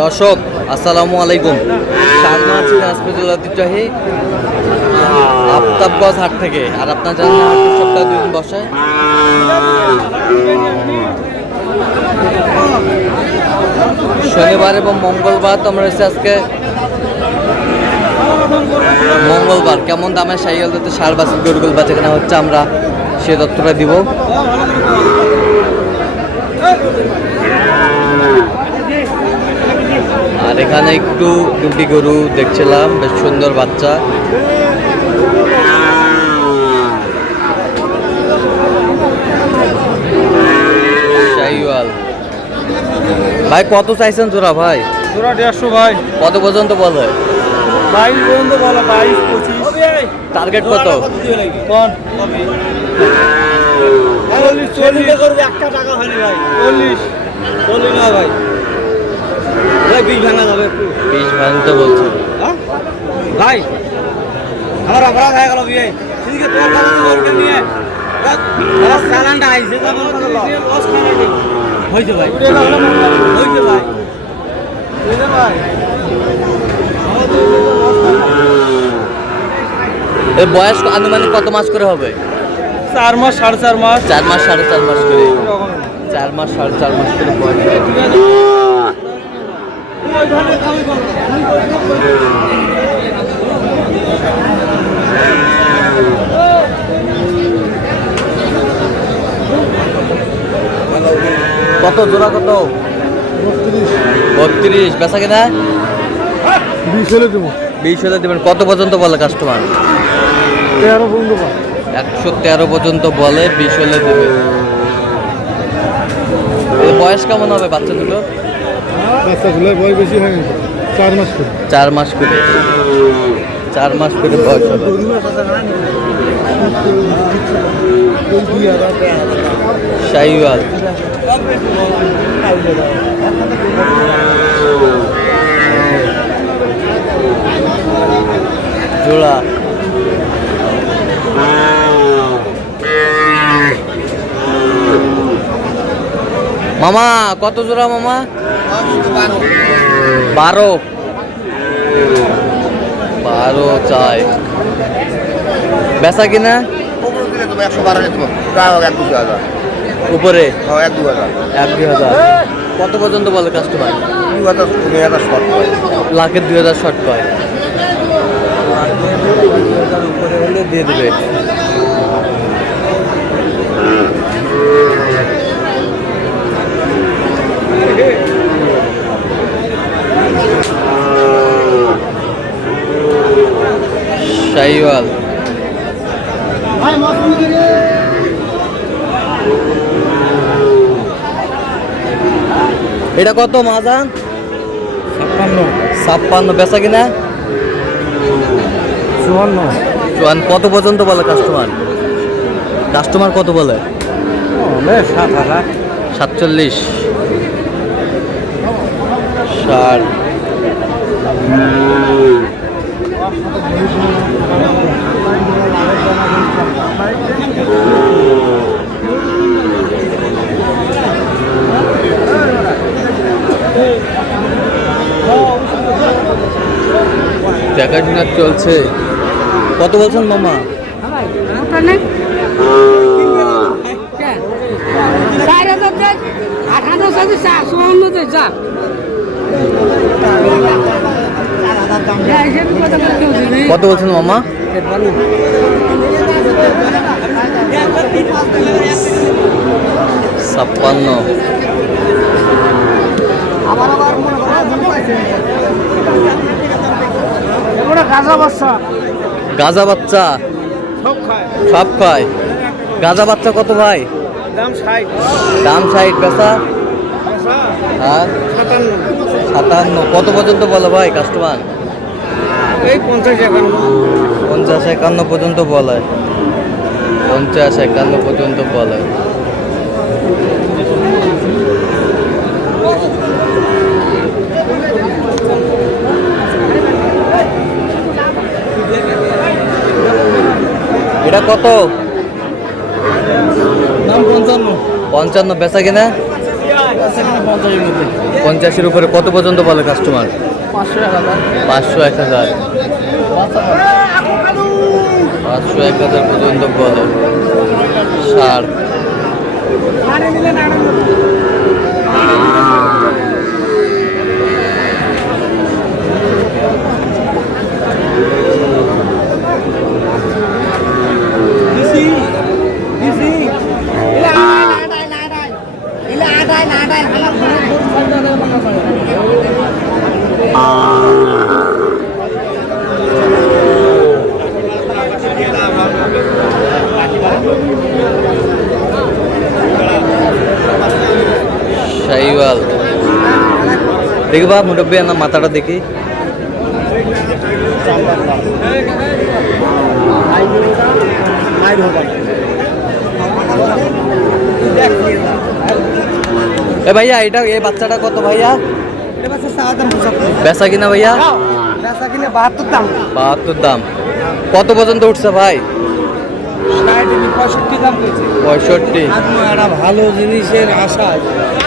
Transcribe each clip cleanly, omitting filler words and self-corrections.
দর্শক আসসালামু আলাইকুম। ঐতিহ্যবাহী আফতাবগঞ্জ হাট থেকে, আর আপনার জানেন হাট সপ্তাহে 2 দিন বসে। শনিবার এবং মঙ্গলবার তো আমরা এসে আজকে মঙ্গলবার কেমন দামে সাইকেল দিতে সার বাছুর গরুগুল বাচ্চা কেনা হচ্ছে, আমরা সে তথ্যটা দিব। আর এখানে একটু দুটি গরু দেখছিলাম, বেশ সুন্দর বাচ্চা। শাহিওয়াল ভাই কত চাইছেন জোড়া? ভাই জোড়া 150 ভাই। কত পর্যন্ত বলে? 22 পর্যন্ত বলে, 22-25। টার্গেট কত? কোন 40 করবে, একটা টাকা হয়নি ভাই। 40 না ভাই, ভাই 20 ভাঙা যাবে একটু। 20 ভাঙতে বলছে ভাই। আমার অপরাধ হয়ে গেল বিয়ে। ঠিক আছে, তোর কাছে করবে নিয়ে আমার সালানটা আইছে, তো আমার কাছে লস খানা দে হইছে ভাই, হইছে ভাই, হইছে ভাই। এর বয়স আনুমানিক কত মাস করে হবে? 4 মাস 4.5 মাস। 4 মাস 4.5 মাস করে, 4 মাস 4.5 মাস করে বয়স। কত জোড়া? কত? 32। বেচা কিনা 20 হলে দেবো। 20 হলে দেবেন। কত পর্যন্ত বলে কাস্টমার? 13 পর্যন্ত। 113 পর্যন্ত বলে, 20 হলে দেবে। বয়স কেমন হবে বাচ্চা দুটো? বাচ্চাগুলোর বয়স বেশি হয়নি, 4 মাস করে। 4 মাস করে, 4 মাস করে বয়স হবে। শাহিওয়াল জোড়া। মামা কত জোড়া মামা? 12 চাই। বেচা কিনা উপরে 1-2 হাজার। কত পর্যন্ত বলে কাস্টমার? 2,000 শর্ট কয়। উপরে হলে দিয়ে দেবে। শাহিওয়াল এটা কত মাজান? 56। বেচা কিনা 54। কত পর্যন্ত বলে কাস্টমার? কাস্টমার কত বলে? 47। 60। দেখাশোনা চলছে। কত বলছেন মামা? কত বলছেন মামা? 56। গাজা বাচ্চা সব খায়। গাজা বাচ্চা কত ভাই? দাম 60। বেচা? হ্যাঁ 57। কত পর্যন্ত বলে ভাই কাস্টমার? 50-51 পর্যন্ত বলে। 50-51 পর্যন্ত বলে। এটা কত? দাম 55। বেচা কিনা 50-এর উপরে কত পর্যন্ত বলে কাস্টমার? 500-1000 500-1000 পর্যন্ত বলে ষাঁড়। শাহিওয়াল দেখবা মুরব্বী না মাথাটা দেখি। এ ভাইয়া এটা এই বাচ্চাটা কত ভাইয়া? বেচা কিনা ভাইয়া? 72 দাম। কত পর্যন্ত উঠছে ভাই? 65। একটা ভালো জিনিসের আশা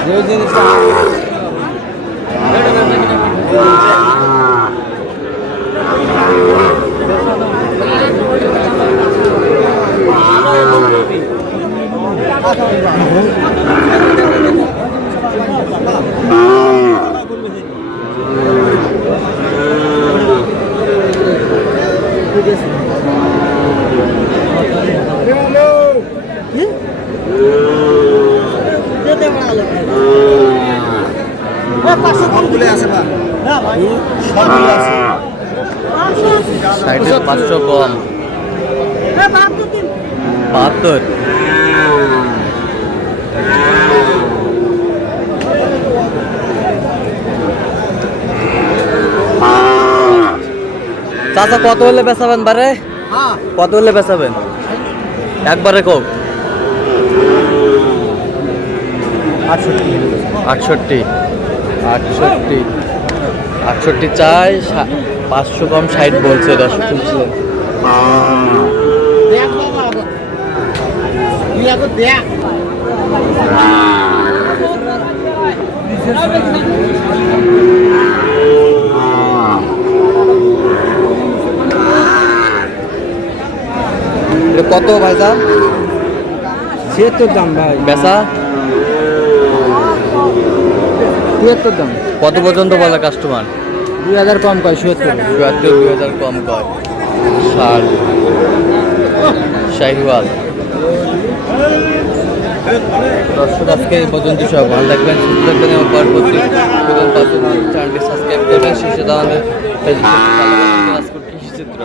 যে জিনিস সাইডে 500 কম 72। চাচা কত হলে বেচাবেন বারে? কত হলে বেচাবেন একবারে? কোক 68 চাই। 500 কম 60 বলছে। দর্শক শুনছিলেন। কত ভাইজান? 76 দাম ভাই। বেচা 73 দাম। কত পর্যন্ত বলে কাস্টমার? 2000 কম কয়। 77 2000 কম কয়। ষাঁড় শাহিওয়াল। দর্শক আজকে এই পর্যন্ত সব ভালো থাকবেন, সুস্থ থাকবেন এবং পরবর্তী চ্যানেলটি সাবস্ক্রাইব করবেন। শীর্ষে আমাদের ফেসবুক কৃষি চিত্র।